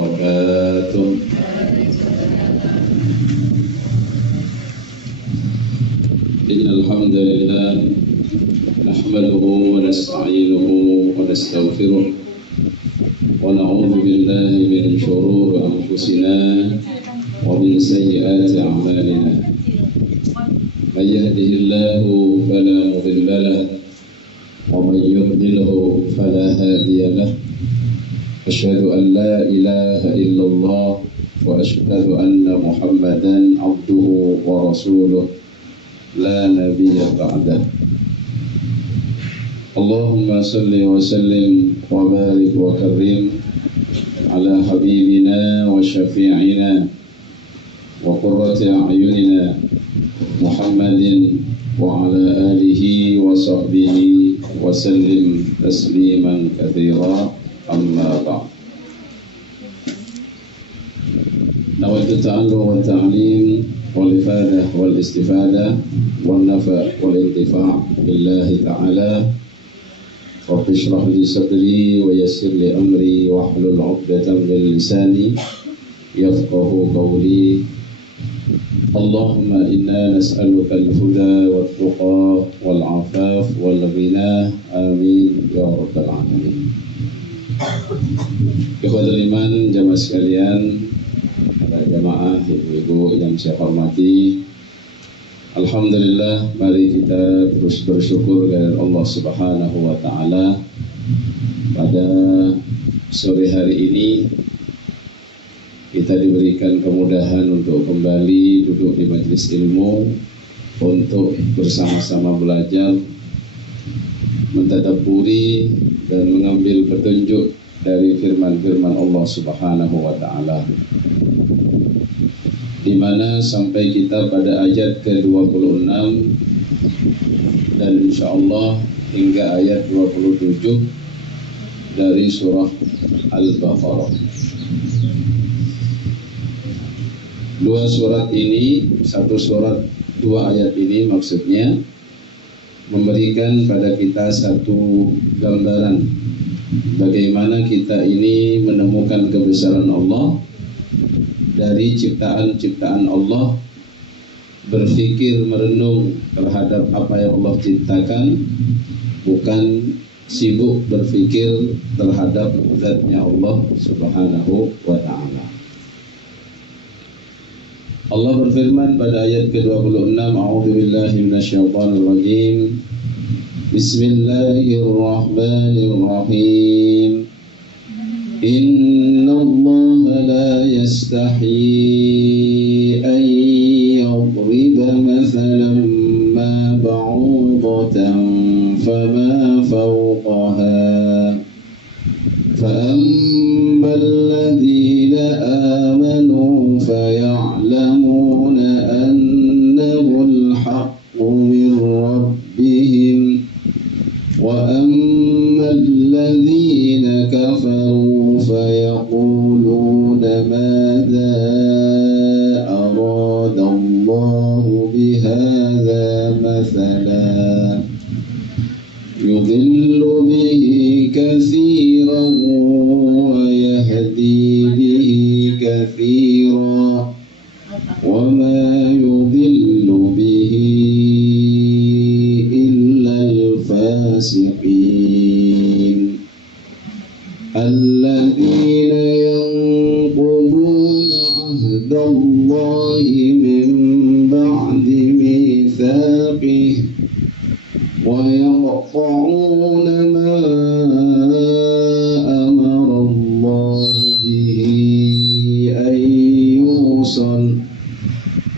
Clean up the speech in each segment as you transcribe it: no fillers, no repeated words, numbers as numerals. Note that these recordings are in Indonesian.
وبركاته. إن الحمد لله نحمده ونستعينه ونستغفره ونعوذ بالله من شرور أنفسنا ومن سيئات أعمالنا. من يهده الله فلا مضل له ومن يضلله فلا هادي له. أشهد أن لا إله إلا الله وأشهد أن محمدا عبده ورسوله لا نبي بعده. اللهم صل وسلم وبارك وكرم على حبيبنا وشفيعنا وقرة أعيننا محمد وعلى آله وصحبه وسلم تسليما كثيرا. أما بعد. نويت التعلم والتعليم والإفادة والاستفادة والنفع والانتفاع بالله تعالى. رب اشرح لي صدري ويسر لي أمري واحلل عقدة من لساني يفقه قولي. اللهم إنا نسألك الهدى والتقى والعفاف والغنى آمين يا رب العالمين. Ikhwatul iman, jamaah sekalian, para jamaah, ibu-ibu yang saya hormati, alhamdulillah, mari kita terus bersyukur kepada Allah Subhanahu wa taala. Pada sore hari ini kita diberikan kemudahan untuk kembali duduk di majelis ilmu untuk bersama-sama belajar, mentadabburi dan mengambil petunjuk dari firman-firman Allah Subhanahu wa taala, di mana sampai kita pada ayat ke-26 dan insyaallah hingga ayat 27 dari surah Al-Baqarah. Dua surat ini, satu surat, dua ayat ini maksudnya memberikan pada kita satu gambaran bagaimana kita ini menemukan kebesaran Allah dari ciptaan-ciptaan Allah, berpikir merenung terhadap apa yang Allah ciptakan, bukan sibuk berpikir terhadap zatnya Allah Subhanahu wa ta'ala. Allah berfirman pada ayat ke-26, A'udzubillahi minasyaitonirrajim. Bismillahirrahmanirrahim. Innallaha la yastahi an yadriba mathalan ma ba'udatan fama fawqaha فأما الذين آمنوا فيعلمون أنه الحق من ربهم وأما الذين كفروا فيقولون ماذا أراد الله بهذا مثلا يضل به كثيرا ويهدي به كثيرا وما يضل به إلا الفاسقين الذين ينقضون عهد الله من بعد ميثاقه ويقطعون ما أمر الله به أن يوصل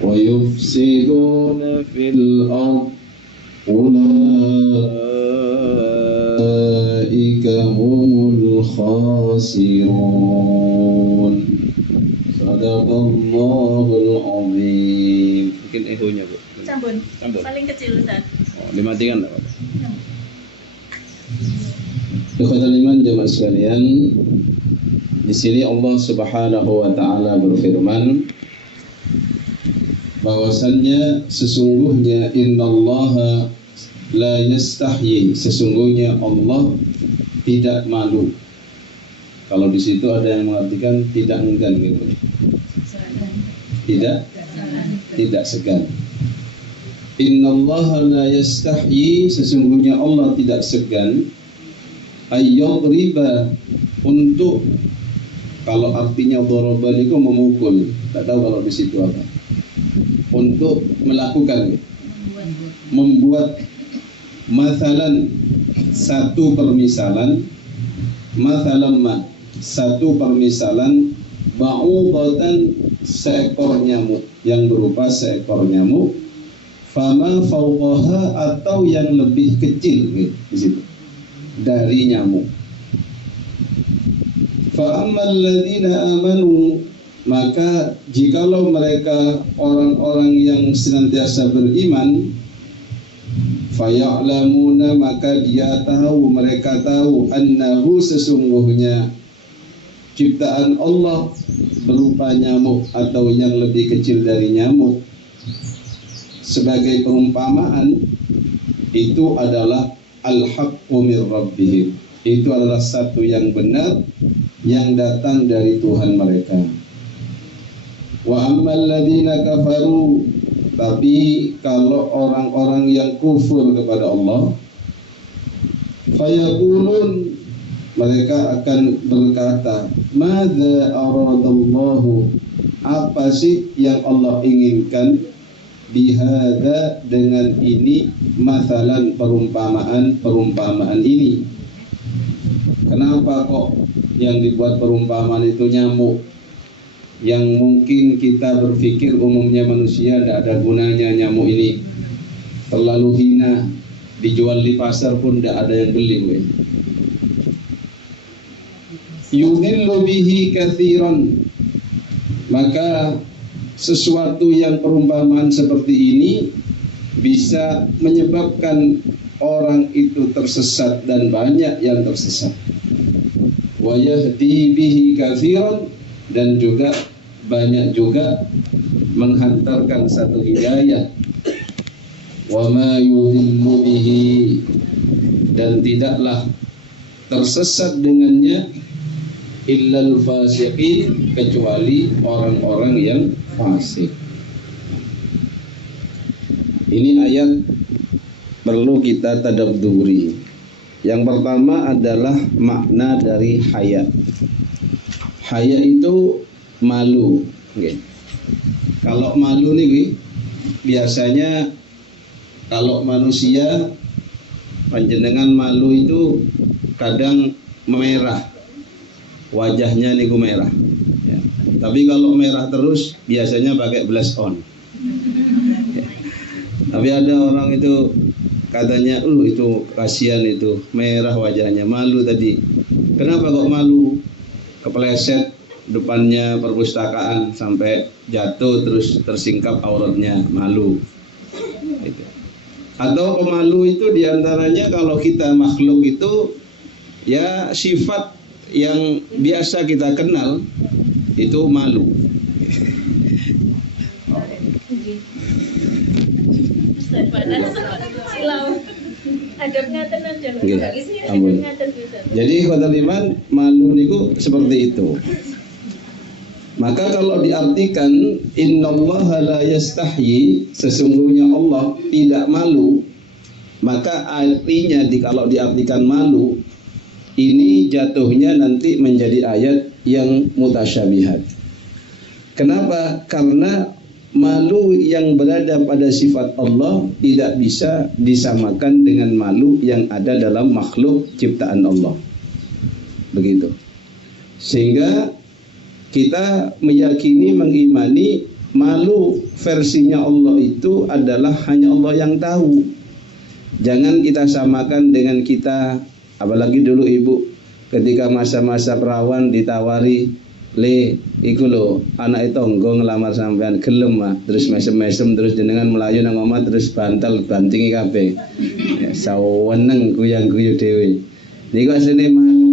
ويفسدون في الأرض أولئك هم الخاسرون. صدق الله العظيم. Mungkin ehonya Bu. Sambun. Paling kecil Ustaz. Dimatikan enggak apa-apa. Ikhwatul iman, jemaah sekalian, di sini Allah Subhanahu wa taala berfirman bahwasannya sesungguhnya innallaha la yastahyi, sesungguhnya Allah tidak malu Kalau di situ ada yang mengartikan tidak enggan gitu. Tidak segan. Innallaha la yastahyi, sesungguhnya Allah tidak segan ayyadriba, untuk, kalau artinya dharaba itu memukul, tak tahu kalau di situ apa. Untuk melakukan, membuat mathalan, satu permisalan, mathalan ma, satu permisalan, ba'udatan, seekor nyamuk, yang berupa seekor nyamuk, fama fawqaha, atau yang lebih kecil gitu, di situ dari nyamuk. Fa ammal ladzina amanu, maka jikalau mereka orang-orang yang senantiasa beriman, faya'lamuna, maka dia tahu, mereka tahu, annahu, sesungguhnya ciptaan Allah berupa nyamuk atau yang lebih kecil dari nyamuk, sebagai perumpamaan, itu adalah al-haqqu min rabbihim, itu adalah satu yang benar yang datang dari Tuhan mereka. Wa ammal ladzina kafaru, tapi kalau orang-orang yang kufur kepada Allah, fayaqulun, mereka akan berkata, madza aradallahu, apa sih yang Allah inginkan, bihadza, dengan ini, mathalan, perumpamaan ini. Kenapa kok yang dibuat perumpamaan itu nyamuk, yang mungkin kita berpikir umumnya manusia tidak ada gunanya nyamuk ini, terlalu hina, dijual di pasar pun tidak ada yang beli. Yudhillu bihi katsiran, maka sesuatu yang perumpamaan seperti ini bisa menyebabkan orang itu tersesat dan banyak yang tersesat. Wa yahdi bihi katsiran, dan juga banyak juga menghantarkan satu hidayah. Wa ma yudhillu bihi, dan tidaklah tersesat dengannya illal fasiqin, kecuali orang-orang yang fasik. Ini ayat perlu kita tadabburi. Yang pertama adalah makna dari haya. Haya itu malu. Okay. Kalau malu nih, biasanya kalau manusia panjenengan malu itu kadang merah, wajahnya niku merah. Ya. Tapi kalau merah terus biasanya pakai blush on. Ya. Tapi ada orang itu katanya, itu kasihan, itu merah wajahnya, malu tadi. Kenapa kok malu? Kepleset depannya perpustakaan sampai jatuh terus tersingkap auratnya, malu. Gitu. Atau pemalu itu diantaranya kalau kita makhluk itu ya sifat yang biasa kita kenal itu malu. Jadi khotul iman, malu niku seperti itu. Maka kalau diartikan innallaha la yastahyi, sesungguhnya Allah tidak malu, maka artinya kalau diartikan malu ini jatuhnya nanti menjadi ayat yang mutasyabihat. Kenapa? Karena malu yang berada pada sifat Allah tidak bisa disamakan dengan malu yang ada dalam makhluk ciptaan Allah. Begitu. Sehingga kita meyakini, mengimani malu versinya Allah itu adalah hanya Allah yang tahu. Jangan kita samakan dengan kita, apalagi dulu ibu ketika masa-masa perawan ditawari, le iku lho anak tonggo ngelamar sampean, gelem mah, terus mesem-mesem, terus jenengan melayu nang omah, terus bantal bantingi kabeh. Ya saweneng guyang-guyu dhewe. Niku asline malu.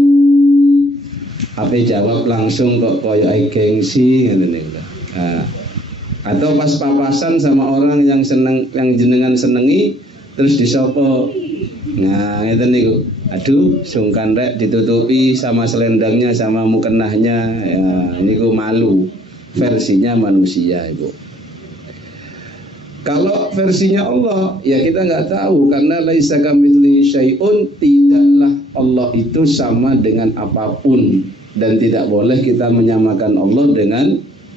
Apa jawab langsung kok koyo gengsi ngene niku. Atau pas papasan sama orang yang seneng, yang jenengan senengi, terus disopo. Nah, ngeten niku. Aduh, sungkan rek ditutupi sama selendangnya sama mukenahnya, ya niku malu. Versinya manusia itu. Kalau versinya Allah, ya kita nggak tahu karena laisa kamitslihi syai'un, tidaklah Allah itu sama dengan apapun dan tidak boleh kita menyamakan Allah dengan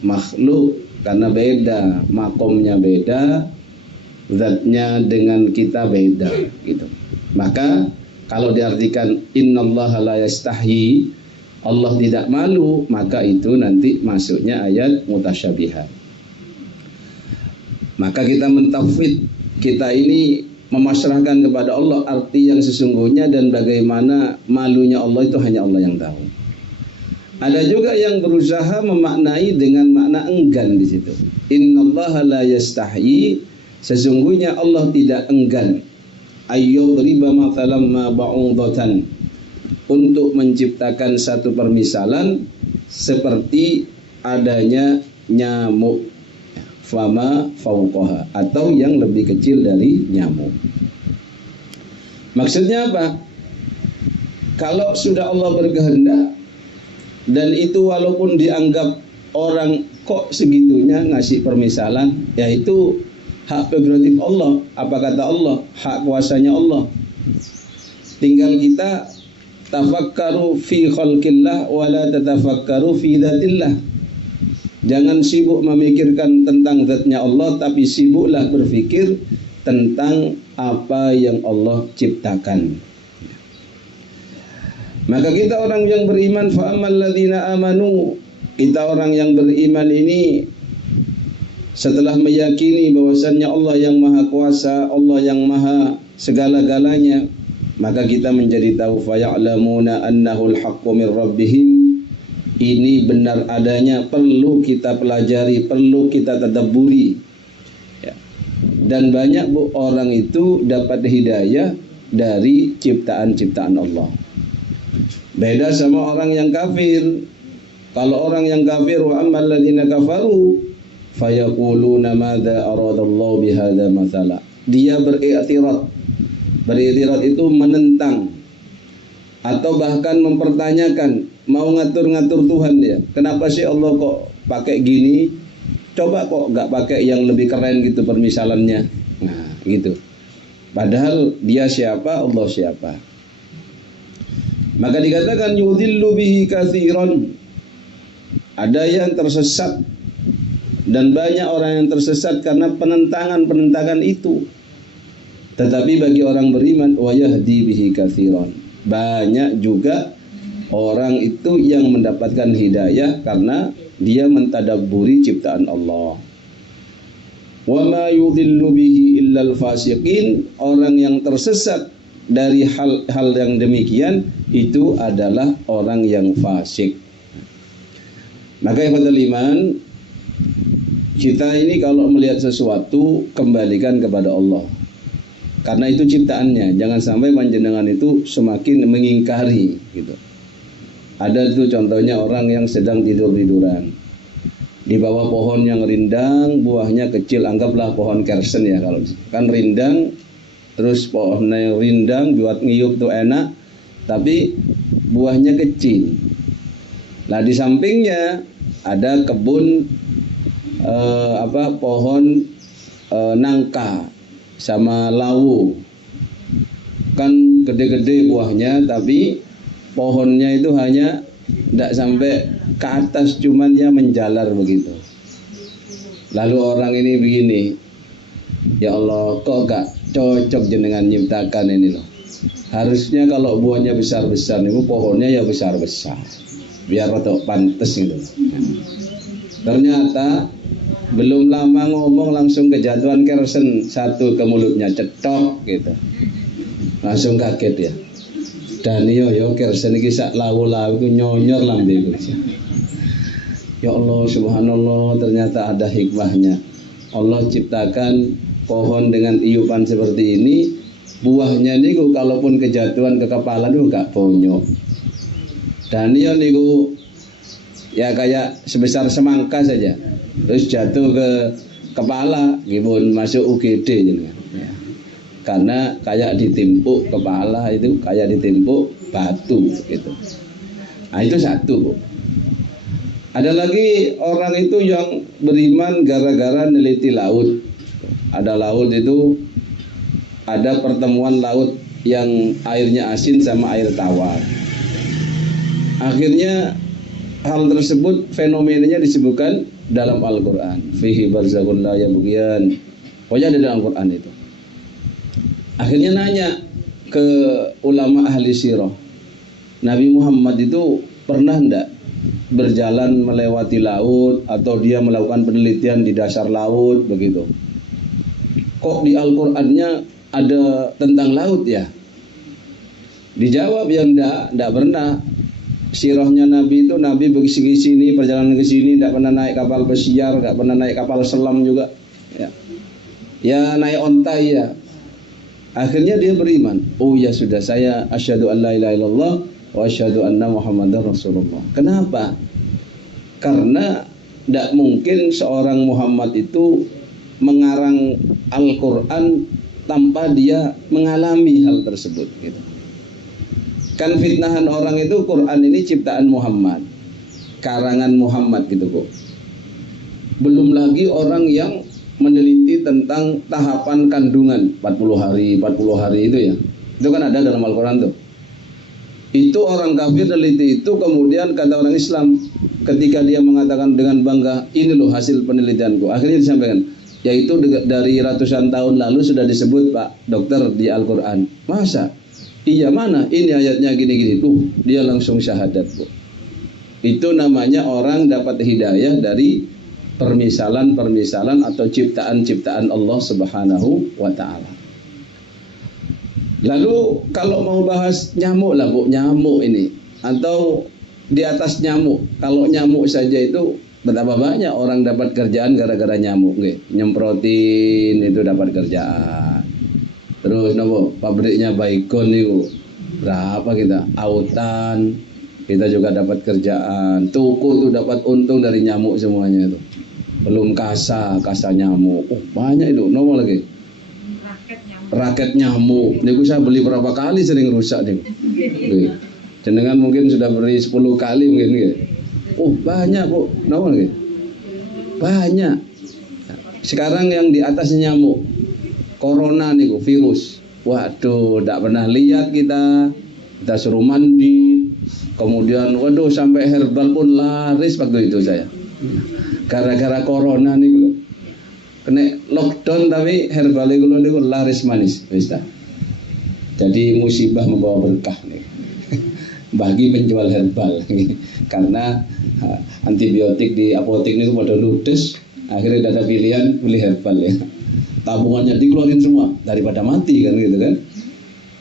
makhluk karena beda, makomnya beda, zatnya dengan kita beda gitu. Maka kalau diartikan innallaha la yastahyi, Allah tidak malu, maka itu nanti masuknya ayat mutasyabihat. Maka kita mentafwid, kita ini memasrahkan kepada Allah arti yang sesungguhnya dan bagaimana malunya Allah itu hanya Allah yang tahu. Ada juga yang berusaha memaknai dengan makna enggan di situ. Innallaha la yastahyi, sesungguhnya Allah tidak enggan ayyadriba mathalan ma ba'udatan, untuk menciptakan satu permisalan seperti adanya nyamuk, fama fauqaha, atau yang lebih kecil dari nyamuk. Maksudnya apa? Kalau sudah Allah berkehendak dan itu walaupun dianggap orang kok segitunya ngasih permisalan, yaitu hak prerogatif Allah. Apa kata Allah? Hak kuasanya Allah. Tinggal kita tafakkaru fi khalqillah wa la tatafakkaru fi dzatillah. Jangan sibuk memikirkan tentang zatnya Allah, tapi sibuklah berpikir tentang apa yang Allah ciptakan. Maka kita orang yang beriman, fa ammal ladzina amanu, kita orang yang beriman ini setelah meyakini bahwasannya Allah yang maha kuasa, Allah yang maha segala-galanya, maka kita menjadi tahu fa ya'lamuna annahu al-haqqu min rabbihim. Ini benar adanya, perlu kita pelajari, perlu kita tadabburi ya. Dan banyak orang itu dapat hidayah dari ciptaan-ciptaan Allah. Beda sama orang yang kafir. Kalau orang yang kafir, wa ammal ladzina kafaru fayaquluna madza aradallahu bihadza mathala. Dia beriktirad. Beriktirad itu menentang atau bahkan mempertanyakan, mau ngatur-ngatur Tuhan dia. Kenapa sih Allah kok pakai gini? Coba kok nggak pakai yang lebih keren gitu permisalannya. Nah, gitu. Padahal dia siapa? Allah siapa? Maka dikatakan yudhillu bihi katsiran. Ada yang tersesat dan banyak orang yang tersesat karena penentangan itu. Tetapi bagi orang beriman, wa yahdi bihi katsiran, banyak juga orang itu yang mendapatkan hidayah karena dia mentadabburi ciptaan Allah. Wa ma yudhillu bihi illal fasiqin, orang yang tersesat dari hal yang demikian itu adalah orang yang fasik. Maka ikhwatul iman, kita ini kalau melihat sesuatu kembalikan kepada Allah. Karena itu ciptaannya. Jangan sampai panjenengan itu semakin mengingkari gitu. Ada itu contohnya orang yang sedang tidur-tiduran di bawah pohon yang rindang, buahnya kecil, anggaplah pohon kersen ya, kalau kan rindang, terus pohonnya rindang buat ngiyup tuh enak, tapi buahnya kecil. Nah di sampingnya ada kebun pohon nangka sama lawu, kan gede-gede buahnya, tapi pohonnya itu hanya tidak sampai ke atas, cuman ya menjalar begitu. Lalu orang ini begini, ya Allah, kok gak cocok jenengan nyiptakan ini loh. Harusnya kalau buahnya besar-besar, itu pohonnya ya besar-besar, biar rotok pantes gitu. Ternyata belum lama ngomong langsung kejatuhan kersen satu ke mulutnya, cetok gitu. Langsung kaget ya. Dan yo kersen iki sak lawu-lawu ku nyonyor lambe iku. Ya Allah, subhanallah, ternyata ada hikmahnya. Allah ciptakan pohon dengan iupan seperti ini, buahnya niku kalaupun kejatuhan ke kepala niku gak bonyok. Dan yo niku ya kayak sebesar semangka saja. Terus jatuh ke kepala, gimana masuk UGD jenengan. karena kayak ditimpuk kepala itu, kayak ditimpuk batu gitu. Nah itu satu, Bu. Ada lagi orang itu yang beriman gara-gara neliti laut. Ada laut itu, ada pertemuan laut yang airnya asin sama air tawar. Akhirnya hal tersebut fenomenanya disebutkan dalam Al-Quran. Fihi barzakhun la yabghiyan. Pokoknya ada dalam Al-Quran itu. Akhirnya nanya ke ulama ahli sirah, Nabi Muhammad itu pernah enggak berjalan melewati laut atau dia melakukan penelitian di dasar laut begitu? Kok di Al-Qur'annya ada tentang laut ya? Dijawab ya enggak pernah. Sirahnya Nabi itu, Nabi pergi ke sini, perjalanan ke sini, enggak pernah naik kapal pesiar, enggak pernah naik kapal selam juga. Ya naik ontai ya. Akhirnya dia beriman. Oh ya sudah, saya asyhadu an la ilaha illallah wa asyhadu anna Muhammadar Rasulullah. Kenapa? Karena tidak mungkin seorang Muhammad itu mengarang Al-Quran tanpa dia mengalami hal tersebut gitu. Kan fitnahan orang itu Quran ini ciptaan Muhammad, karangan Muhammad gitu kok. Belum lagi orang yang meneliti tentang tahapan kandungan 40 hari itu ya. Itu kan ada dalam Al-Quran tuh. Itu orang kafir teliti itu, kemudian kata orang Islam ketika dia mengatakan dengan bangga, ini loh hasil penelitianku. Akhirnya disampaikan, yaitu dari ratusan tahun lalu sudah disebut Pak Dokter di Al-Quran. Masa? Iya mana? Ini ayatnya gini-gini. Tuh dia langsung syahadat, Bu. Itu namanya orang dapat hidayah dari permisalan-permisalan atau ciptaan-ciptaan Allah Subhanahu wa ta'ala. Lalu kalau mau bahas nyamuk lah, Bu, nyamuk ini atau di atas nyamuk. Kalau nyamuk saja itu betapa banyak orang dapat kerjaan gara-gara nyamuk, nyemprotin itu dapat kerjaan. Terus nopo pabriknya Baygon itu berapa kita? Autan kita juga dapat kerjaan. Toko itu dapat untung dari nyamuk semuanya itu. Belum kasa nyamuk. Oh, banyak itu. Nopo lagi? Raket nyamuk. Niku saya beli berapa kali sering rusak nih. Jenengan mungkin sudah beli 10 kali mungkin ya. Oh, banyak, Bu. Nopo lagi? Banyak. Sekarang yang di atasnya nyamuk. Corona nih, virus. Waduh, tidak pernah lihat kita suruh mandi. Kemudian, waduh, sampai herbal pun laris waktu itu saya. Gara-gara corona nih, loh. Kena lockdown tapi herbal itu laris manis, bisa. Jadi musibah membawa berkah nih bagi penjual herbal. Karena antibiotik di apotek itu pada ludes, akhirnya ada pilihan beli herbal ya. Tabungannya dikeluarin semua daripada mati kan gitu kan.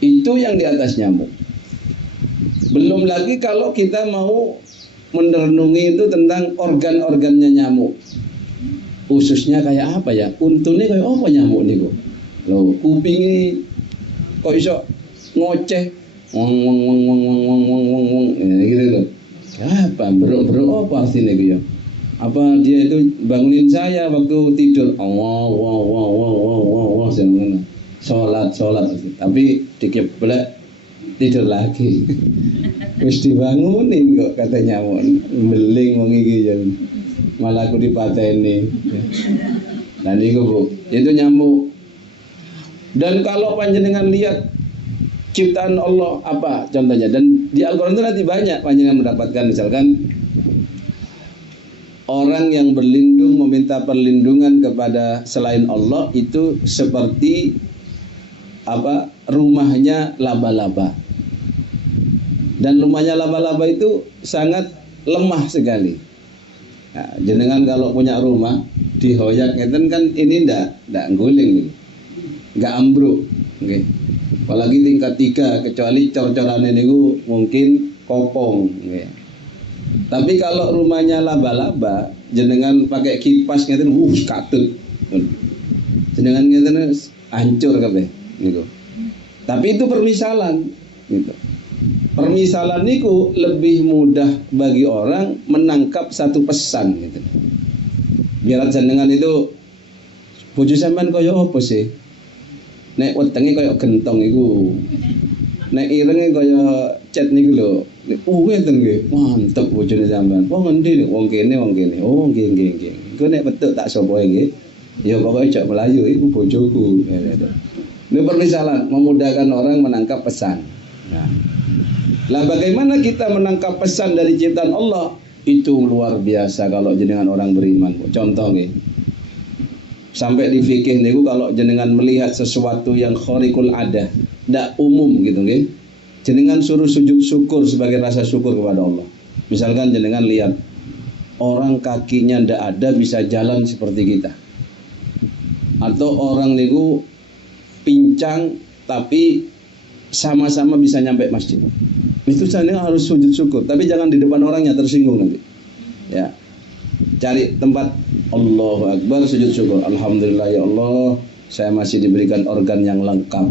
Itu yang di atas nyamuk. Belum lagi kalau kita mau merenungi itu tentang organ-organnya nyamuk. Ususnya kayak apa ya? Untune kayak apa nyamuk niku? Loh, kupingi kok iso ngoceh wong gitu loh. Apa berok apa artinya gitu ya? Apa dia itu bangunin saya waktu tidur? Wow, sholat. Tapi dikeplek tidur lagi. Wis dibangunin kok katanya mau beling wong iki ya. Malah aku dipateni. Nah niku, Bu, itu nyamuk. Dan kalau panjenengan lihat ciptaan Allah apa contohnya, dan di Al-Quran itu nanti banyak panjenengan mendapatkan misalkan orang yang berlindung meminta perlindungan kepada selain Allah itu seperti apa? Rumahnya laba-laba. Dan rumahnya laba-laba itu sangat lemah sekali. Nah, jenengan kalau punya rumah dihoyak ngeten kan ini ndak guling, nggak ambruk, okay. Apalagi tingkat 3 kecuali cor-coran ini mungkin kopong, okay. Tapi kalau rumahnya laba-laba, jenengan pakai kipas ngeten, katut. Jenengan ngeten hancur kabeh niku. Tapi itu permisalan gitu. Permisalan niku lebih mudah bagi orang menangkap satu pesan gitu. Biar jenengan itu bojo sampean kaya apa sih? Nek wetenge kaya gentong iku. Nek irenge kaya cet niku lho. Ngeten nggih. Mantep bojone sampean. Wong endi nek wong kene. Oh, nggih. Iku nek petuk tak sapa nggih. Ya pokoke cok Melayu iku bojoku. Ini permisalan memudahkan orang menangkap pesan. Nah. Lah bagaimana kita menangkap pesan dari ciptaan Allah? Itu luar biasa kalau jenengan orang beriman. Contoh nggih. Sampai di fikih niku kalau jenengan melihat sesuatu yang khariqul adah, ndak umum gitu nggih. Jenengan suruh sujud syukur sebagai rasa syukur kepada Allah. Misalkan jenengan lihat orang kakinya ndak ada bisa jalan seperti kita. Atau orang niku pincang tapi sama-sama bisa nyampe masjid. Itu jenengan harus sujud syukur, tapi jangan di depan orangnya tersinggung nanti. Ya. Cari tempat Allahu Akbar sujud syukur. Alhamdulillah ya Allah, saya masih diberikan organ yang lengkap.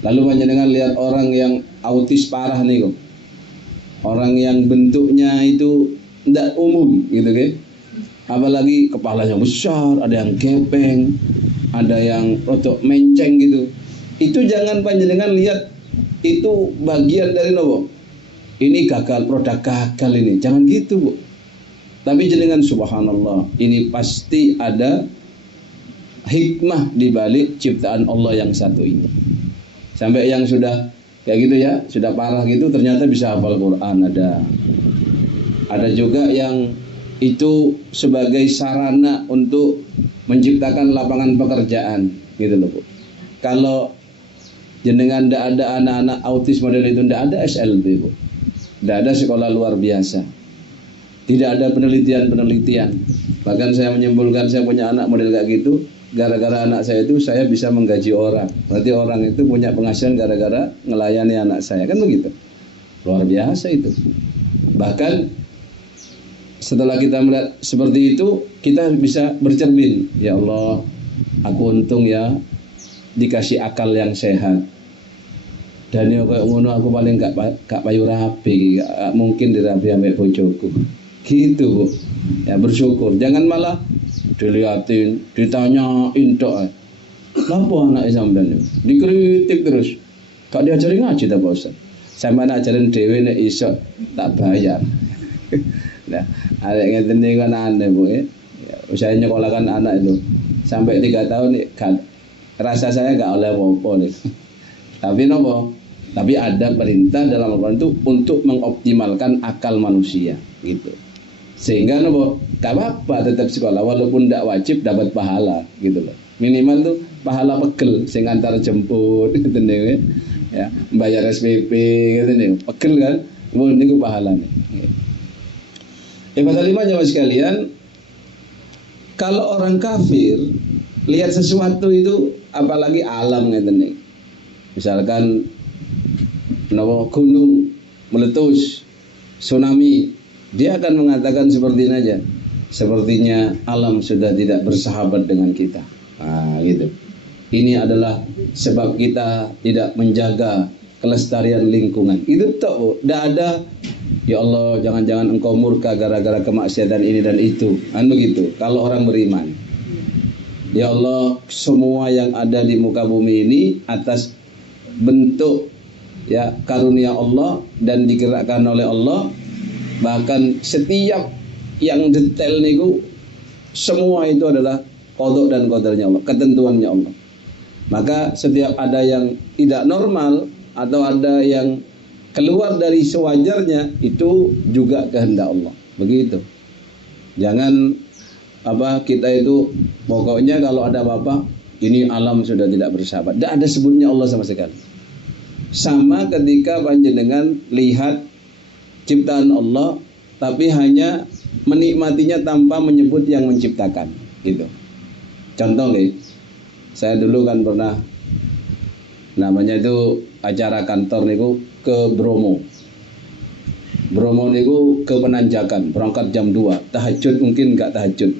Lalu panjenengan lihat orang yang autis parah nih kok. Orang yang bentuknya itu tidak umum gitu kan. Apalagi kepalanya besar, ada yang gepeng, ada yang rotok menceng gitu. Itu jangan panjenengan lihat itu bagian dari nopo. Ini gagal, produk gagal ini. Jangan gitu, Bu. Tapi jenengan subhanallah, ini pasti ada hikmah di balik ciptaan Allah yang satu ini. Sampai yang sudah kayak gitu ya, sudah parah gitu ternyata bisa hafal Quran ada. Ada juga yang itu sebagai sarana untuk menciptakan lapangan pekerjaan gitu loh, Bu. Kalau jenengan tidak ada anak-anak autis model itu, tidak ada SLB, Bu. Tidak ada sekolah luar biasa. Tidak ada penelitian. Bahkan saya menyimpulkan saya punya anak model kayak gitu, gara-gara anak saya itu saya bisa menggaji orang. Berarti orang itu punya penghasilan gara-gara ngelayani anak saya. Kan begitu. Luar biasa itu. Bahkan setelah kita melihat seperti itu, kita bisa bercermin. Ya Allah, aku untung ya dikasih akal yang sehat. Dan yo kayak ngono aku paling gak payu rapi, gak mungkin dirapi ambek bojoku. Gitu, Bu. Ya bersyukur. Jangan malah dilihatin, ditanyain tok. Napa anak sampean niku? Dikritik terus. Kok diajarin ngaji ta, Pak Ustaz? Sampeyan ajarin dhewe nek iso tak bayar. Nah, arek ngeten niku kan aneh, Bu. Ya, saya nyekolahkan anak itu sampai 3 tahun kan rasa saya gak oleh apa-apa nih. Tapi nopo? Tapi ada perintah dalam Al-Quran itu untuk mengoptimalkan akal manusia gitu. Sehingga nopo? Gak apa-apa tetap sekolah walaupun tidak wajib dapat pahala gitu loh. Minimal tuh pahala pegel sing antar jemput gitu nih. Ya, bayar SPP gitu nih. Pegel kan? Mun niku pahalane. Yang kelima jemaah sekalian, kalau orang kafir lihat sesuatu itu apalagi alam gitu nih. Misalkan gunung meletus, tsunami, dia akan mengatakan seperti ini aja. Sepertinya alam sudah tidak bersahabat dengan kita. Nah, gitu. Ini adalah sebab kita tidak menjaga kelestarian lingkungan. Itu tok, tidak ada. Ya Allah, jangan-jangan engkau murka gara-gara kemaksiatan ini dan itu. Anu gitu. Kalau orang beriman. Ya Allah, semua yang ada di muka bumi ini atas bentuk ya karunia Allah dan digerakkan oleh Allah. Bahkan setiap yang detail niku semua itu adalah qada dan qadarnya Allah, ketentuannya Allah. Maka setiap ada yang tidak normal atau ada yang keluar dari sewajarnya itu juga kehendak Allah. Begitu. Jangan kita itu pokoknya kalau ada apa-apa ini alam sudah tidak bersahabat. Tidak ada sebutnya Allah sama sekali. Sama ketika panjenengan lihat ciptaan Allah tapi hanya menikmatinya tanpa menyebut yang menciptakan gitu. Contoh nih, saya dulu kan pernah namanya itu acara kantor niku ke Bromo. Bromo niku ke Penanjakan, berangkat jam 2, tahajud mungkin enggak tahajud.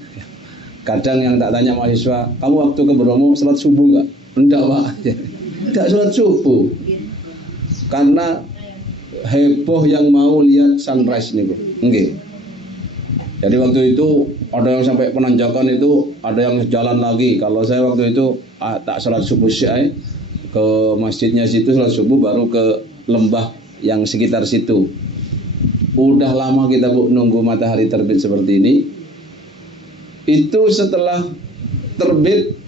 Kadang yang tak tanya mahasiswa, kamu waktu ke Bromo salat subuh enggak? Enggak, Pak. Enggak salat subuh. Karena heboh yang mau lihat sunrise niku. Nggih. Jadi waktu itu ada yang sampai penanjakan itu, ada yang jalan lagi. Kalau saya waktu itu tak sholat subuh Syiah ke masjidnya situ, sholat subuh baru ke lembah yang sekitar situ. Udah lama kita Bu nunggu matahari terbit seperti ini. Itu setelah terbit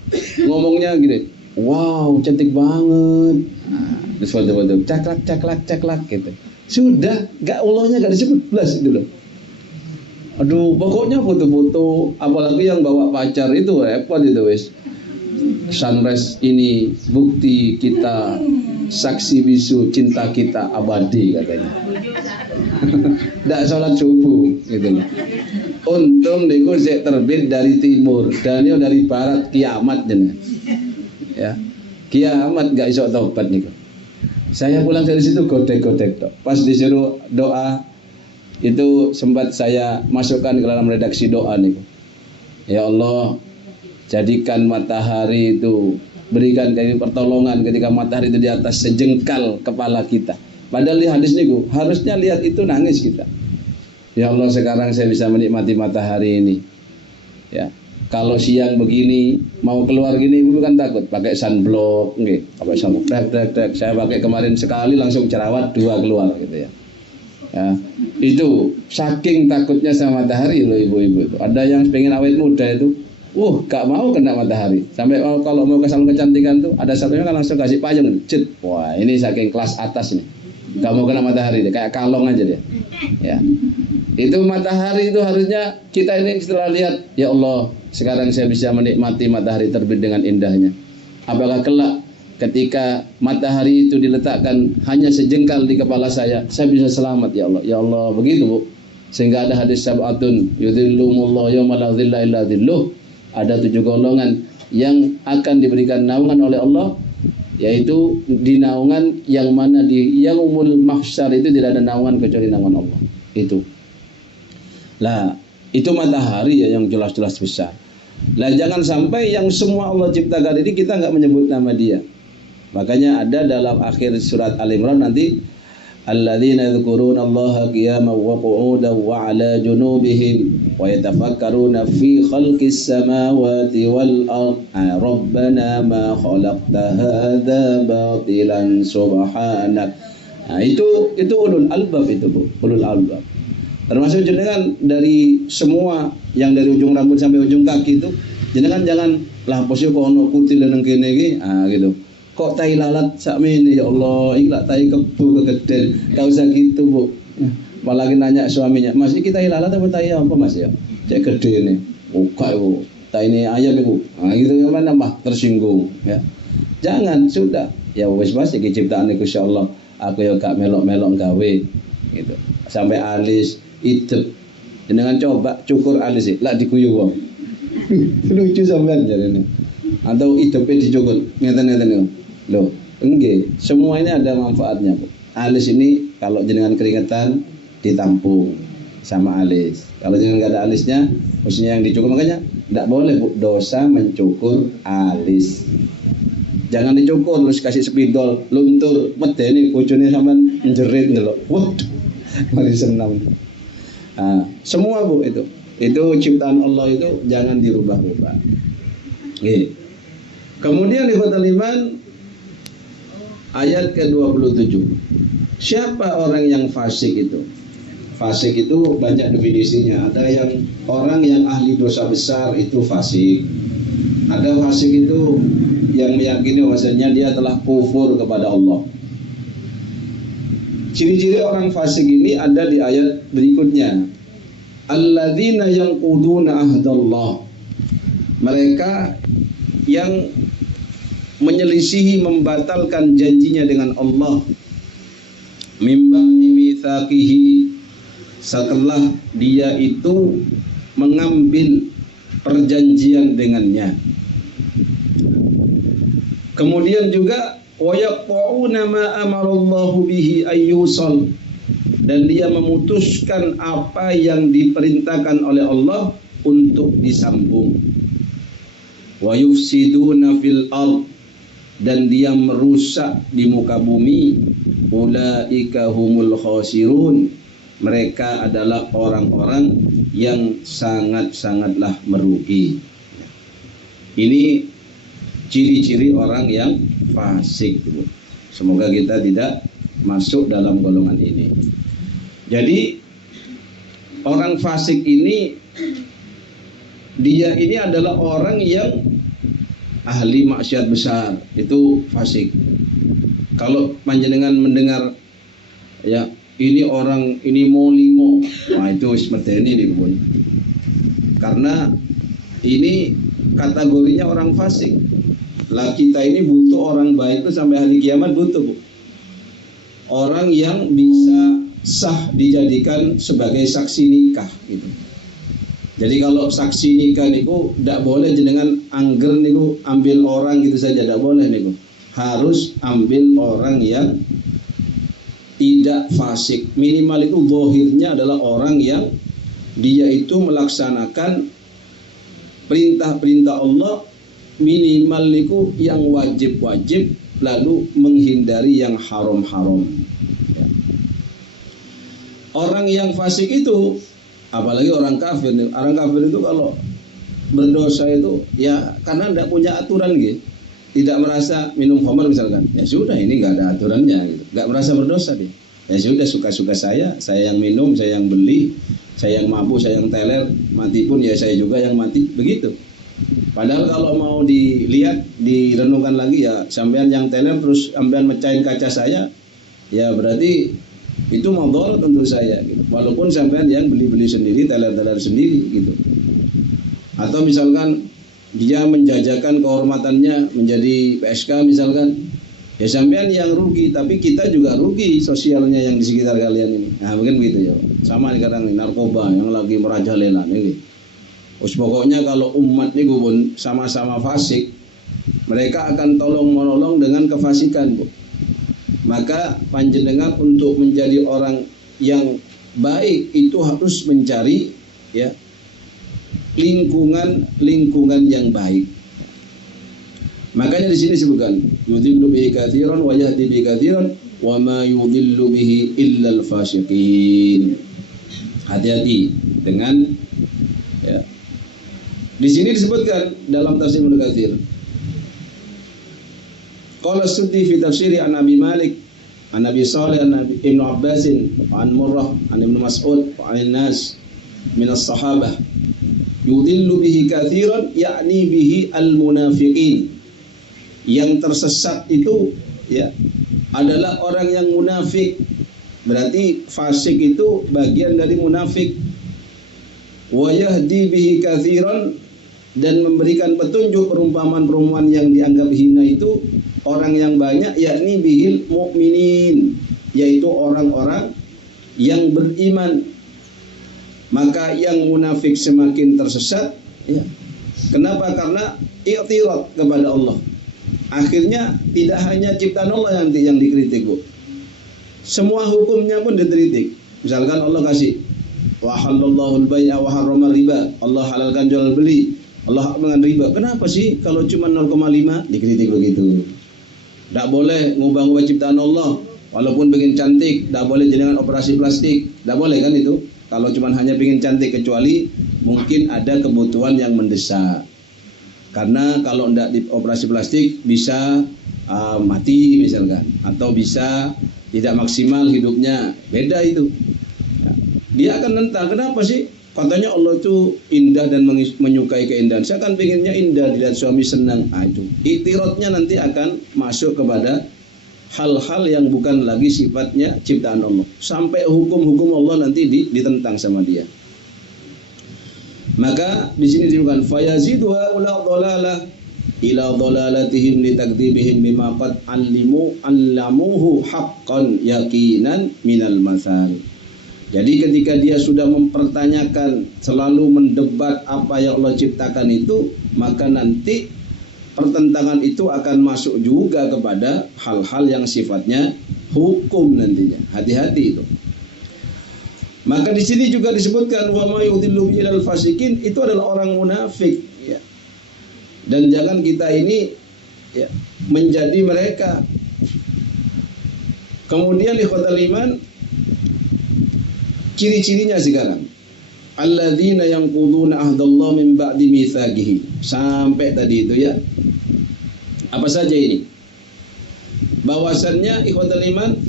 ngomongnya gini, wow cantik banget. Terus foto-foto caklak gitu. Sudah, Allahnya gak disebut belas itu loh. Aduh, pokoknya foto-foto, apalagi yang bawa pacar itu repot itu wes. Sunrise ini bukti kita, saksi bisu cinta kita abadi katanya. Ndak sholat subuh gitu loh. Untung niku sik terbit dari timur, dan yo dari barat kiamat jenengan. Ya. Kiamat gak iso tobat niku. Saya pulang dari situ godek-godek tok. Pas disuruh doa itu sempat saya masukkan ke dalam redaksi doa niku. Ya Allah, jadikan matahari itu, berikan kami pertolongan ketika matahari itu di atas sejengkal kepala kita. Padahal di hadis niku harusnya lihat itu nangis kita. Ya Allah, sekarang saya bisa menikmati matahari ini. Ya, kalau siang begini mau keluar gini ibu kan takut pakai sunblock, nggih, pakai sunblock. Saya pakai kemarin sekali langsung jerawat 2 keluar gitu ya. Ya, itu saking takutnya sama matahari loh ibu-ibu itu. Ada yang pengen awet muda itu, gak mau kena matahari. Sampai kalau mau ke salon kecantikan tuh ada satunya kan langsung kasih payung, cet. Wah, ini saking kelas atas nih. Gak mau kena matahari deh, kayak kalong aja dia. Ya. Itu matahari itu harusnya kita ini setelah lihat, ya Allah, sekarang saya bisa menikmati matahari terbit dengan indahnya. Apakah kelak ketika matahari itu diletakkan hanya sejengkal di kepala saya bisa selamat ya Allah. Ya Allah, begitu Bu. Sehingga ada hadis sab'atun yudhillumullahu yawma la dhilla illa dhilluh. Ada 7 golongan yang akan diberikan naungan oleh Allah, yaitu di naungan yang mana di yaumul mahsyar itu tidak ada naungan kecuali naungan Allah. Itu. Lah, itu matahari ya yang jelas-jelas besar. Lah jangan sampai yang semua Allah ciptakan ini kita enggak menyebut nama dia. Makanya ada dalam akhir surat Al-Imran nanti alladzina yadhkuruna Allaha qiyaman wa qu'udan wa 'ala junubihim wa yatafakkaruna fi khalqis samawati wal ardh rabbana ma khalaqta hadza batilan subhanak. Nah, itu ulul albab itu Bu, ulul albab. Termasuk jenengan dari semua yang dari ujung rambut sampai ujung kaki itu jenengan jangan lah posyo kono kutil nang kene iki, gitu. Kok tai lalat sakmene ya Allah, iki lak tai kebu kegeden. Enggak usah gitu, Bu. Malah nanya suaminya, "Mas, iki tai lalat apa tai apa, Mas ya?" Cek gedene. Buka Bu. Tai ini ayam Bu. Gitu yang mana mah tersinggung, ya. Jangan, sudah. Ya wis Mas, iki ciptaan Gusti Allah. Aku ya gak melok-melok gawe gitu. Sampai alis idep. Jenengan coba cukur alis iki, lak diguyu wong. Lucu sampean jarene. Atau idepe dicukur, ngeten-ngeten. Loh, enggak, semua ini ada manfaatnya Bu. Alis ini kalau jenengan keringetan ditampung sama alis. Kalau jenengan nggak ada alisnya, maksudnya yang dicukur, makanya tidak boleh Bu, dosa mencukur alis. Jangan dicukur terus kasih spidol, luntur, medeni bojone sampean njerit ndelok. Waduh, mari senam. Nah, semua Bu itu ciptaan Allah itu jangan dirubah-rubah. Nggih. Kemudian di Fathul Iman ayat ke-27. Siapa orang yang fasik itu? Fasik itu banyak definisinya. Ada yang orang yang ahli dosa besar itu fasik. Ada fasik itu yang meyakini bahwasanya dia telah kufur kepada Allah. Ciri-ciri orang fasik ini ada di ayat berikutnya. Alladzina yanquduna ahdallah. Mereka yang menyelisihi, membatalkan janjinya dengan Allah. Mimba dimitsaqihi, setelah dia itu mengambil perjanjian dengannya. Kemudian juga wa yaqta'una ma amarallahu bihi ayyusal, dan dia memutuskan apa yang diperintahkan oleh Allah untuk disambung. Wa yufsiduna fil ardh, dan dia merusak di muka bumi. Ulaika humul khasirun, mereka adalah orang-orang yang sangat-sangatlah merugi. Ini ciri-ciri orang yang fasik. Semoga kita tidak masuk dalam golongan ini. Jadi orang fasik ini, dia ini adalah orang yang ahli maksiat besar, itu fasik. Kalau panjenengan mendengar ya ini orang ini mau limo, nah itu seperti ini di kebun. Karena ini kategorinya orang fasik. Lah kita ini butuh orang baik itu sampai hari kiamat butuh, Bu. Orang yang bisa sah dijadikan sebagai saksi nikah gitu. Jadi kalau saksi nikah niku tidak boleh jenengan angger niku ambil orang gitu saja, tidak boleh niku. Harus ambil orang yang tidak fasik. Minimal itu zahirnya adalah orang yang dia itu melaksanakan perintah-perintah Allah, minimal niku yang wajib-wajib, lalu menghindari yang haram-haram. Ya. Orang yang fasik itu, apalagi orang kafir. Orang kafir itu kalau berdosa itu ya karena tidak punya aturan gitu. Tidak merasa minum khamar misalkan, ya sudah ini nggak ada aturannya gitu. Nggak merasa berdosa dia. Ya sudah suka-suka saya yang minum, saya yang beli, saya yang mabuk, saya yang teler, mati pun ya saya juga yang mati, begitu. Padahal kalau mau dilihat, direnungkan lagi ya, sampean yang teler terus sampean mecahin kaca saya, ya berarti itu madharat untuk saya gitu. Walaupun sampean yang beli-beli sendiri, teler-teler sendiri gitu. Atau misalkan dia menjajakan kehormatannya menjadi PSK misalkan, ya sampean yang rugi, tapi kita juga rugi sosialnya yang di sekitar kalian ini. Nah mungkin begitu ya. Sama nih kadang narkoba yang lagi merajalela ini. Pokoknya kalau umat ini pun sama-sama fasik, mereka akan tolong-menolong dengan kefasikan, Bu. Maka panjenengan untuk menjadi orang yang baik itu harus mencari ya lingkungan yang baik. Makanya di sini disebutkan yudhillu bihi katsiran wa yahdi bihi katsiran wa ma yudhillu bihi illa al-fasiqin. Hati-hati dengan ya. Di sini disebutkan dalam tafsir Ibnu Katsir. Qala Suddi fi tafsiri an Abi Malik an Abi Shalih an Ibnu Abbas an Murrah an Ibnu Mas'ud wa an nas min as-sahabah yudhillu bihi katsiran yakni bihi al-munafiqin. Yang tersesat itu ya adalah orang yang munafik. Berarti fasik itu bagian dari munafik. Wa yahdi bihi katsiran, dan memberikan petunjuk perumpamaan-perumpamaan yang dianggap hina itu orang yang banyak, yakni bihil mu'minin, yaitu orang-orang yang beriman. Maka yang munafik semakin tersesat ya. Kenapa? Karena i'tirad kepada Allah. Akhirnya tidak hanya ciptaan Allah yang dikritik, Bu. Semua hukumnya pun dikritik. Misalkan Allah kasih wa halallahu al-bai'a wa harrama riba. Allah halalkan jual beli, Allah haramkan riba. Kenapa sih kalau cuma 0,5 dikritik begitu? Tidak boleh ngubah-ngubah ciptaan Allah. Walaupun bikin cantik, tidak boleh jenengan operasi plastik. Tidak boleh kan itu? Kalau cuma hanya bikin cantik, kecuali mungkin ada kebutuhan yang mendesak. Karena kalau tidak dioperasi plastik bisa mati misalkan, atau bisa tidak maksimal hidupnya, beda itu. Dia akan nentang, kenapa sih? Katanya Allah itu indah dan menyukai keindahan. Saya kan pengennya indah, dilihat suami senang. Nah itu, iktiratnya nanti akan masuk kepada hal-hal yang bukan lagi sifatnya ciptaan Allah. Sampai hukum-hukum Allah nanti ditentang sama dia. Maka di sini disebutkan fayazidu haula dhalalah ila dhalalatihim litakdzibihim bima qad allamuhu haqqan yaqinan minal masal. Jadi ketika dia sudah mempertanyakan, selalu mendebat apa yang Allah ciptakan itu, maka nanti pertentangan itu akan masuk juga kepada hal-hal yang sifatnya hukum nantinya. Hati-hati itu. Maka di sini juga disebutkan wa may yudhillu ilal fasikin, itu adalah orang munafik ya. Dan jangan kita ini ya, menjadi mereka. Kemudian ikhwatal iman, Ciri-cirinya sekarang, alladzina yanquduna ahdallahi min ba'di mitsaqihi. Sampai tadi itu ya. Apa saja ini? Bahwasannya ikhwatul iman,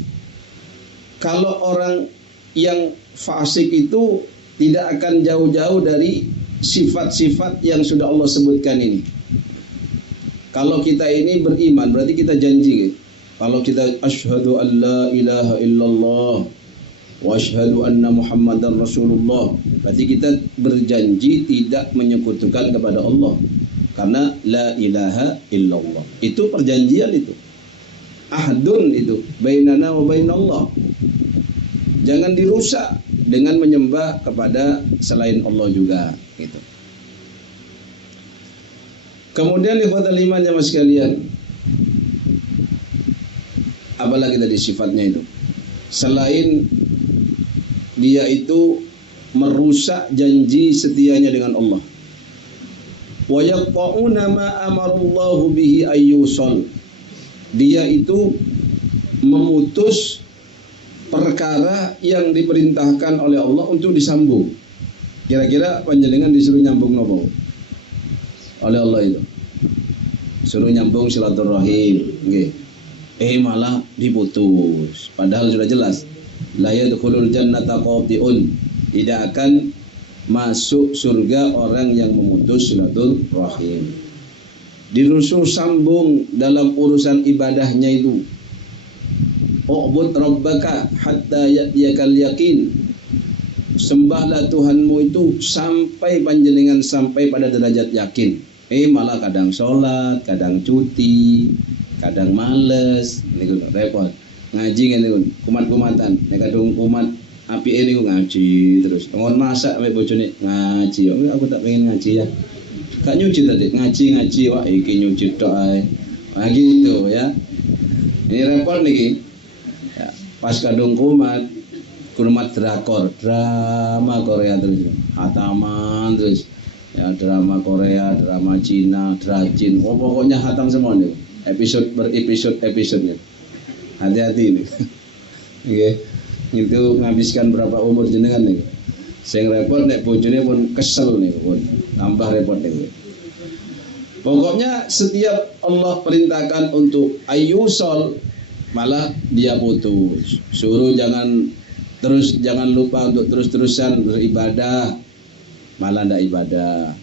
kalau orang yang fasik itu tidak akan jauh-jauh dari sifat-sifat yang sudah Allah sebutkan ini. Kalau kita ini beriman, berarti kita janji. Kalau kita asyhadu an la ilaha illallah wa asyhadu anna muhammadan rasulullah, berarti kita berjanji tidak menyekutukan kepada Allah. Karena la ilaha illallah itu perjanjian, itu ahdun, itu bainana wa bainallah. Jangan dirusak dengan menyembah kepada selain Allah juga, gitu. Kemudian ikhwatul iman jamaah sekalian, apalagi tadi sifatnya itu, selain dia itu merusak janji setianya dengan Allah, wa yaqta'una ma amarallahu bihi ayyusal, dia itu memutus perkara yang diperintahkan oleh Allah untuk disambung. Kira-kira panjenengan disuruh nyambung nopo oleh Allah itu? Suruh nyambung silaturahim, nggih. Malah diputus. Padahal sudah jelas, la yadkhulul jannata qati'un, tidak akan masuk surga orang yang memutus silaturahim. Disuruh sambung dalam urusan ibadahnya itu. U'bud rabbaka hatta ya'tiyakal yakin. Sembahlah Tuhanmu itu sampai panjenengan sampai pada derajat yakin. Malah kadang sholat, kadang cuti, kadang males, niku repot. Ngaji ngene niku, kumat-kumatan. Nek kadung kumat apike niku ngaji terus. Ngon masak ambek bojone ngaji. Aku tak pengen ngaji ya. Gak nyuci tadi, ngaji. Wah, iki nyuci tok ae. Nah gitu ya. Ini repot niki. Ya, pas kadung kumat drakor, drama Korea terus. Hataman terus. Ya, drama Korea, drama Cina, drajin, pokoknya hatam semua nih, episode episodenya. Hati-hati nih. Oke, itu menghabiskan berapa umur jenengan nih. Sing repot nek bojone pun kesel nih, pun tambah repot nih. Pokoknya setiap Allah perintahkan untuk ayyusol, malah dia putus. Suruh jangan lupa untuk terus-terusan beribadah, malah ndak ibadah.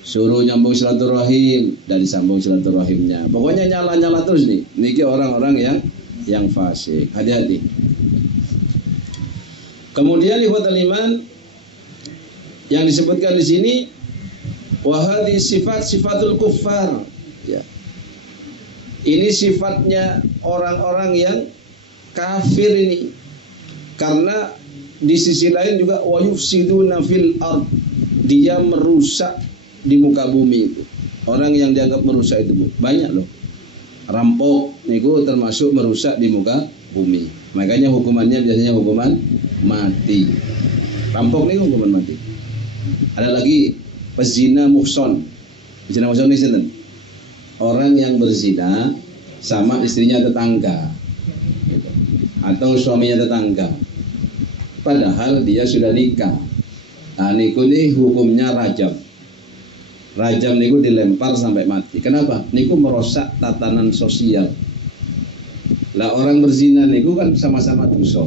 Suruh nyambung silaturahim, dan disambung silaturahimnya. Pokoknya nyala-nyala terus nih. Niki orang-orang yang fasik. Hati-hati. Kemudian ikhwatul iman yang disebutkan di sini, wa hadhi sifatul kuffar. Ya. Ini sifatnya orang-orang yang kafir ini. Karena di sisi lain juga wa yufsiduna fil ard, dia merusak di muka bumi itu. Orang yang dianggap merusak itu banyak loh. Rampok niku termasuk merusak di muka bumi. Makanya hukumannya biasanya hukuman mati. Rampok niku hukuman mati. Ada lagi pezina muhson. Pezina muhson ini sinten? Orang yang berzina sama istrinya tetangga, gitu. Atau suaminya tetangga, padahal dia sudah nikah. Nah niku nih hukumnya rajam. Rajam niku dilempar sampai mati. Kenapa? Niku merusak tatanan sosial. Lah orang berzina niku kan sama-sama dosa.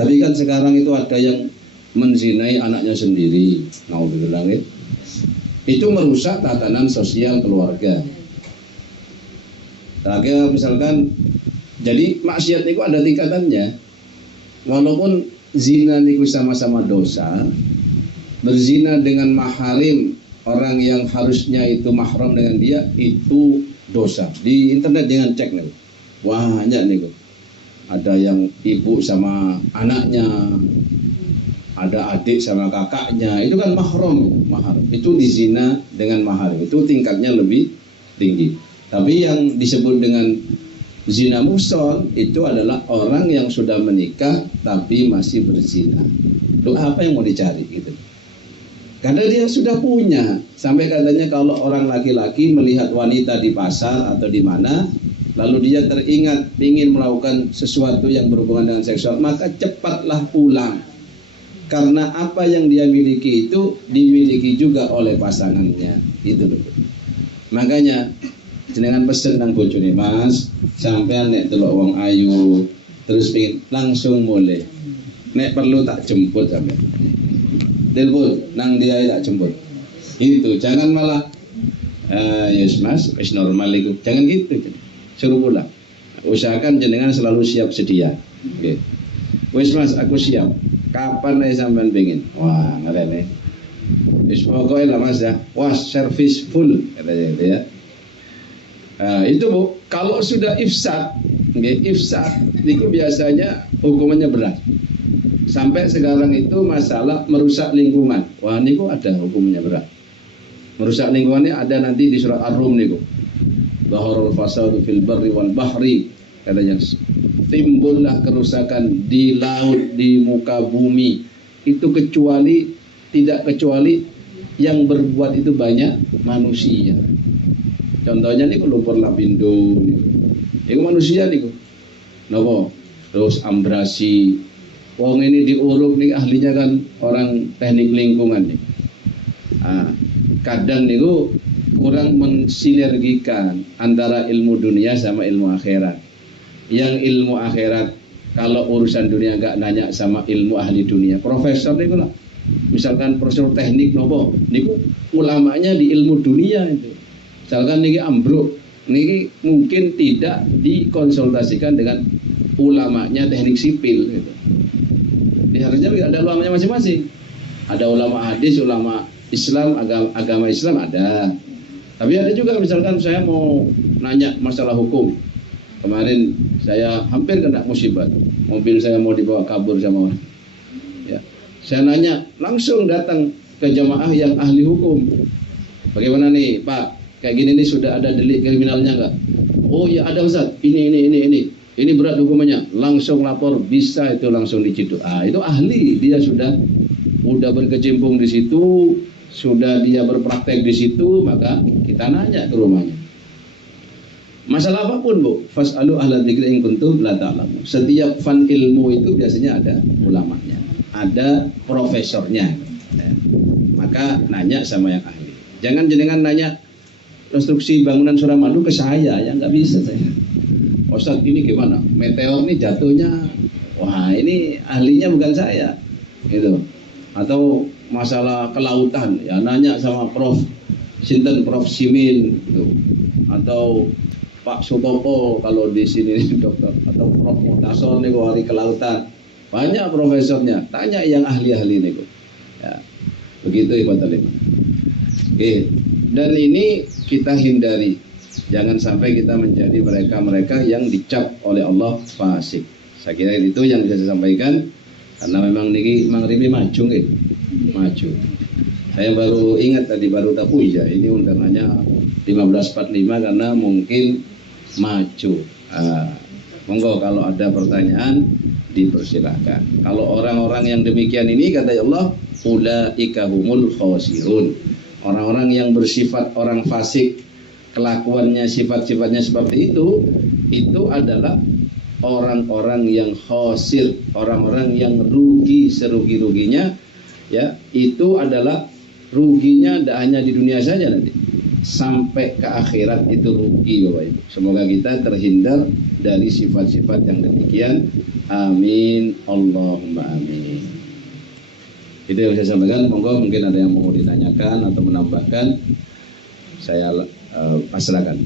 Tapi kan sekarang itu ada yang menzinai anaknya sendiri. Naudzubillah. Itu merusak tatanan sosial keluarga. Nah, misalkan jadi maksiat niku ada tingkatannya. Walaupun zina niku sama-sama dosa, berzina dengan maharim, orang yang harusnya itu mahram dengan dia, itu dosa. Di internet jangan cek nih. Wah, banyak nih. Ada yang ibu sama anaknya, ada adik sama kakaknya, itu kan mahram. Itu dizina dengan maharim, itu tingkatnya lebih tinggi. Tapi yang disebut dengan zina muhson itu adalah orang yang sudah menikah tapi masih berzina. Loh, apa yang mau dicari gitu? Karena dia sudah punya. Sampai katanya kalau orang laki-laki melihat wanita di pasar atau di mana, lalu dia teringat ingin melakukan sesuatu yang berhubungan dengan seksual, maka cepatlah pulang. Karena apa yang dia miliki itu dimiliki juga oleh pasangannya. Itu loh. Makanya jenengan pesen nang bojone Mas, sampean nek delok wong ayu terus pengin langsung mulai. Nek perlu tak jemput sampean. Telepon nang dia tak jemput. Itu jangan malah yes Mas, wis normal iku. Jangan gitu. Suruh pulang. Usahakan jenengan selalu siap sedia. Oke. Wis Mas, aku siap. Kapan ae sampean pengin? Wah, ngarene. Wis pokoke lah Mas ya. Wah, service full katanya itu ya. Itu Bu, kalau sudah ifsad, ifsad itu biasanya hukumannya berat. Sampai sekarang itu masalah merusak lingkungan. Wah, niku ada hukumannya berat. Merusak lingkungannya ada nanti di surat Ar-Rum niku. Dhaharul fasadu fil barri wal bahri, katanya timbullah kerusakan di laut, di muka bumi. Itu tidak kecuali yang berbuat itu banyak manusia. Contohnya niku lumpur lapindo niku. Iku manusia niku. Napa? Terus ambrasi. Wong ini diuruk nih ahlinya kan orang teknik lingkungan nih. Kadang niku kurang mensinergikan antara ilmu dunia sama ilmu akhirat. Yang ilmu akhirat kalau urusan dunia nggak nanya sama ilmu ahli dunia. Profesor niku lah. Misalkan profesor teknik nopo niku ulamanya di ilmu dunia itu. Misalkan niki ambruk, niki mungkin tidak dikonsultasikan dengan ulamanya teknik sipil gitu. Di harusnya ada ulamanya masing-masing. Ada ulama hadis, ulama Islam, agama Islam ada. Tapi ada juga misalkan saya mau nanya masalah hukum. Kemarin saya hampir kena musibah. Mobil saya mau dibawa kabur sama orang. Ya. Saya nanya, langsung datang ke jamaah yang ahli hukum. Bagaimana nih, Pak? Kayak gini nih sudah ada delik kriminalnya enggak? Oh ya ada Ustaz. Ini berat hukumannya. Langsung lapor, bisa itu langsung diciduk. Itu ahli, dia sudah berkecimpung di situ, sudah dia berpraktek di situ, maka kita nanya ke rumahnya. Masalah apapun Bu, fas'alu ahla dzikri in kuntum la ta'lamun. Setiap fan ilmu itu biasanya ada ulamanya, ada profesornya. Ya. Maka nanya sama yang ahli. Jangan jenengan nanya konstruksi bangunan Suramadu ke saya, ya nggak bisa saya. Ustaz ini gimana? Meteor ini jatuhnya, wah ini ahlinya bukan saya, gitu. Atau masalah kelautan, ya nanya sama Prof. Sinten Prof. Simin, gitu. Atau Pak Sutopo kalau di sini dokter, atau Prof. Muhtasol nih hari kelautan, banyak profesornya. Tanya yang ahli-ahli nih, ya. Begitu Ikhwatul Iman. Oke. Dan ini kita hindari, jangan sampai kita menjadi mereka-mereka yang dicap oleh Allah fasik. Saya kira itu yang bisa saya sampaikan, karena memang niki Mang Rimi maju nggih. Maju. Saya baru ingat tadi baru tahu ya, ini undangannya 15.45 karena mungkin maju. Monggo kalau ada pertanyaan dipersilakan. Kalau orang-orang yang demikian ini kata Allah, ulaika humul khosirun. Orang-orang yang bersifat orang fasik, kelakuannya, sifat-sifatnya seperti itu adalah orang-orang yang khosir, orang-orang yang rugi serugi-ruginya, ya. Itu adalah ruginya tidak hanya di dunia saja nanti, sampai ke akhirat itu rugi Bapak Ibu. Semoga kita terhindar dari sifat-sifat yang demikian. Amin, Allahumma amin. Itu yang saya sampaikan. Monggo mungkin ada yang mau ditanyakan atau menambahkan, saya pasrahkan.